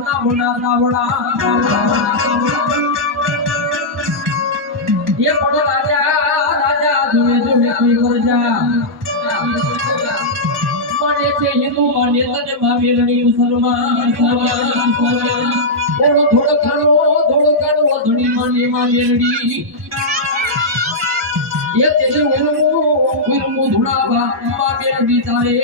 તાવડા ના તાવડા ये पड़ राजा राजा धुमे धुमे कोई करजा मने छे हिंदू मने तने मावेलनी मुसलमान थोड़ो थोड़ो कानो धणी मने मावेलनी ये तेरे उरमु धुड़ावा मावेलनी तारे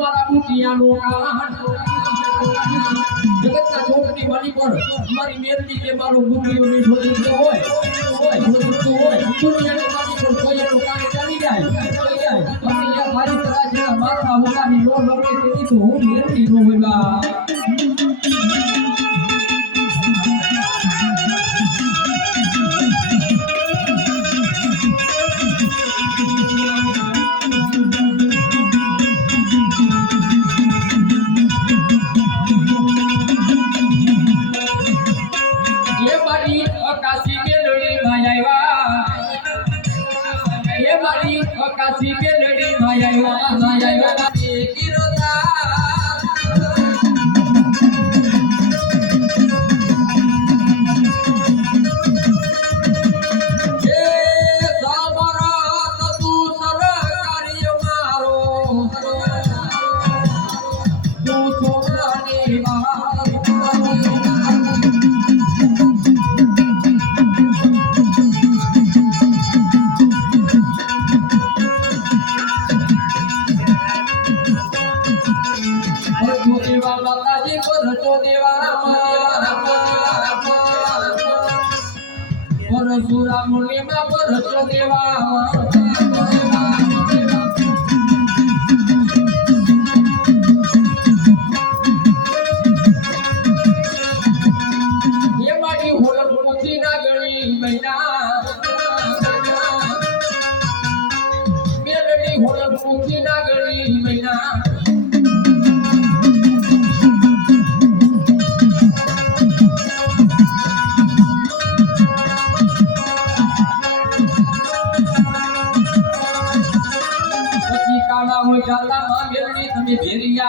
मारा मुटिया लोकान जगत का छोटी वाली पर हमारी मेरनी के मारो मुटियों में छोड़ते होए दुनिया के वाली पर कोई लोकान चली जाए पर ये हमारी तरह से हमारा होगा ही लो लोगे तेरी तो हो मेरनी होगा काशी के लड़ी माया गिरता हे साबरा तू सरकारी मारो तू छोड़ने माताजी को रचो देवा परशुराम मुनि मा को रचो देवा ये माटी होल मुक्ति ना गणी महीना मेलडी होल मुक्ति ना गणी महीना काला मांगेली तमे भेरिया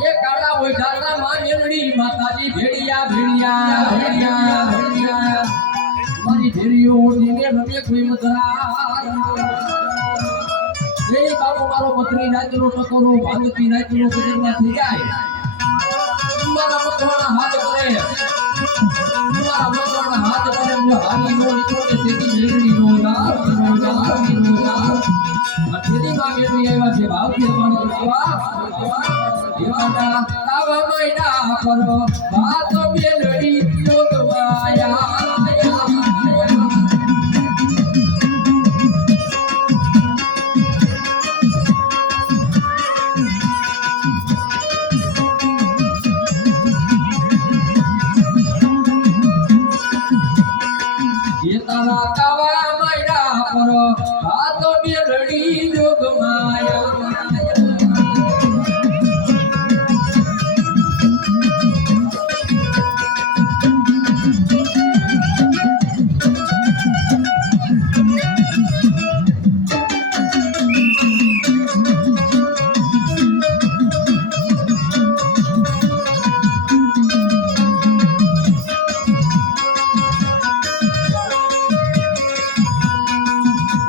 ये काला होय काला मांगेली माताजी भेड़िया भेड़िया भेड़िया भेड़िया मारी भेरियो ओढीने रमे कोई मधरा ये बाबू मारो मथरी नाचरो टकोरो भांगती नाचरो गजरमा થઈ જાય મારા મતવાના હાથ કરે મારા મતવાના હાથ કરે હું હાની નો નીકળે તેની ભેરડી નો ના मठरी मांगे भी आया छे भाव के मन करवा देवाना ताव महीना पर बात मेलडी लोक माया ये तारा तावा महीना पर बात मेलडी लोक माया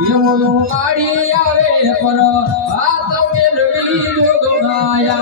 ये बोलो माड़ी आवे पर बात मेलडी लोक माया